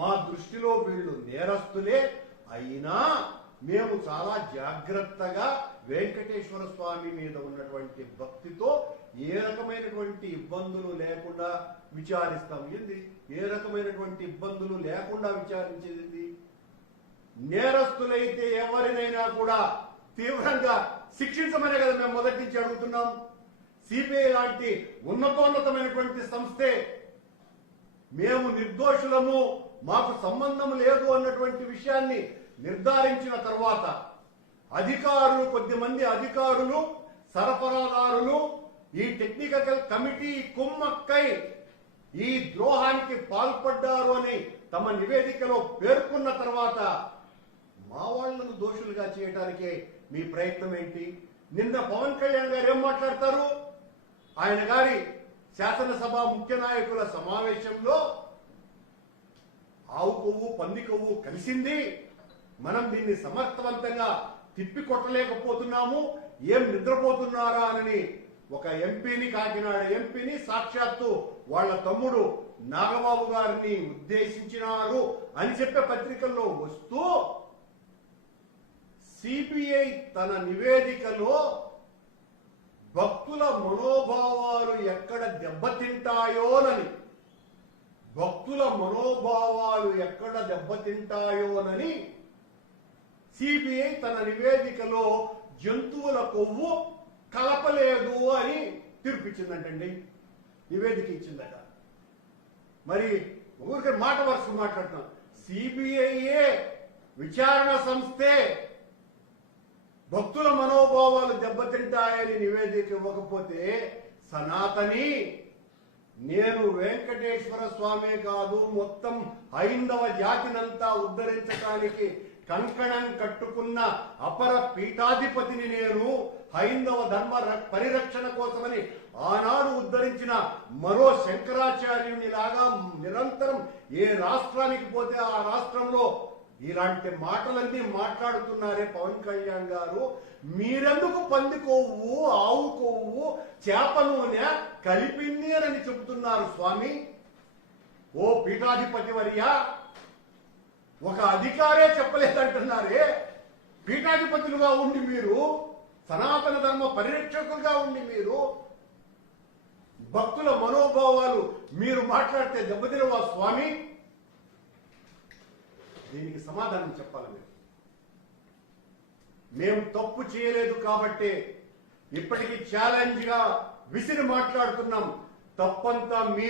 మా దృష్టిలో వీళ్ళు నేరస్తులే. అయినా మేము చాలా జాగ్రత్తగా వెంకటేశ్వర స్వామి మీద ఉన్నటువంటి భక్తితో ఏ రకమైనటువంటి ఇబ్బందులు లేకుండా విచారిస్తాం. ఏంది ఏ రకమైనటువంటి ఇబ్బందులు లేకుండా విచారించేది? నేరస్తులైతే ఎవరినైనా కూడా తీవ్రంగా శిక్షించమనే కదా మేము మొదటి నుంచి అడుగుతున్నాం. సిబిఐ లాంటి ఉన్నతోన్నతమైనటువంటి సంస్థే మేము నిర్దోషులము, మాకు సంబంధం లేదు అన్నటువంటి విషయాన్ని నిర్ధారించిన తర్వాత అధికారులు, కొద్దిమంది అధికారులు, సరఫరాదారులు ఈ టెక్నికల్ కమిటీ కుమ్మక్కై ఈ ద్రోహానికి పాల్పడ్డారు అని తమ నివేదికలో పేర్కొన్న తర్వాత మా వాళ్లను దోషులుగా చేయడానికే మీ ప్రయత్నం ఏంటి? నిన్న పవన్ కళ్యాణ్ గారు ఏం మాట్లాడతారు? ఆయన గారి శాసనసభ ముఖ్య నాయకుల సమావేశంలో ఆవు కొవ్వు పంది కొవ్వు కలిసింది, మనం దీన్ని సమర్థవంతంగా తిప్పికొట్టలేకపోతున్నాము, ఏం నిద్రపోతున్నారా అని ఒక ఎంపీని, కాకినాడ ఎంపీని సాక్షాత్తు వాళ్ళ తమ్ముడు నాగబాబు గారిని ఉద్దేశించినారు అని చెప్పే పత్రికల్లో వస్తూ సిబిఐ తన నివేదికలో భక్తుల మనోభావాలు ఎక్కడ దెబ్బతింటాయోనని, భక్తుల మనోభావాలు ఎక్కడ దెబ్బతింటాయోనని సిబిఐ తన నివేదికలో జంతువుల కొవ్వు కలపలేదు అని తీర్పిచ్చిందంటండి. నివేదిక ఇచ్చిందట. మరి ఊరికే మాట వరుస మాట్లాడుతున్నాం. సిబిఐఏ విచారణ సంస్థే భక్తుల మనోభావాలు దెబ్బతింటాయని నివేదిక ఇవ్వకపోతే సనాతని నేను వెంకటేశ్వర స్వామే కాదు మొత్తం హైందవ జాతినంతా ఉద్ధరించడానికి కంకణం కట్టుకున్న అపర పీఠాధిపతిని నేను, హైందవ ధర్మ పరిరక్షణ కోసమని ఆనాడు ఉద్ధరించిన మరో శంకరాచార్యుని లాగా నిరంతరం ఏ రాష్ట్రానికి పోతే ఆ రాష్ట్రంలో ఇలాంటి మాటలన్నీ మాట్లాడుతున్నారే పవన్ కళ్యాణ్ గారు. మీరెందుకు పంది కొవ్వు, ఆవు కొవ్వు, చేప నూనె కలిపింది అని చెబుతున్నారు స్వామి? ఓ పీఠాధిపతి వర్యా, ఒక అధికారే చెప్పలేదంటున్నారే. పీఠాధిపతులుగా ఉండి మీరు, సనాతన ధర్మ పరిరక్షకులుగా ఉండి మీరు భక్తుల మనోభావాలు మీరు మాట్లాడితే దెబ్బతినవా స్వామి? దీనికి సమాధానం చెప్పాలి మీరు. మేము తప్పు చేయలేదు కాబట్టి ఇప్పటికీ ఛాలెంజ్ గా విసిరి మాట్లాడుతున్నాం. తప్పంతా మీ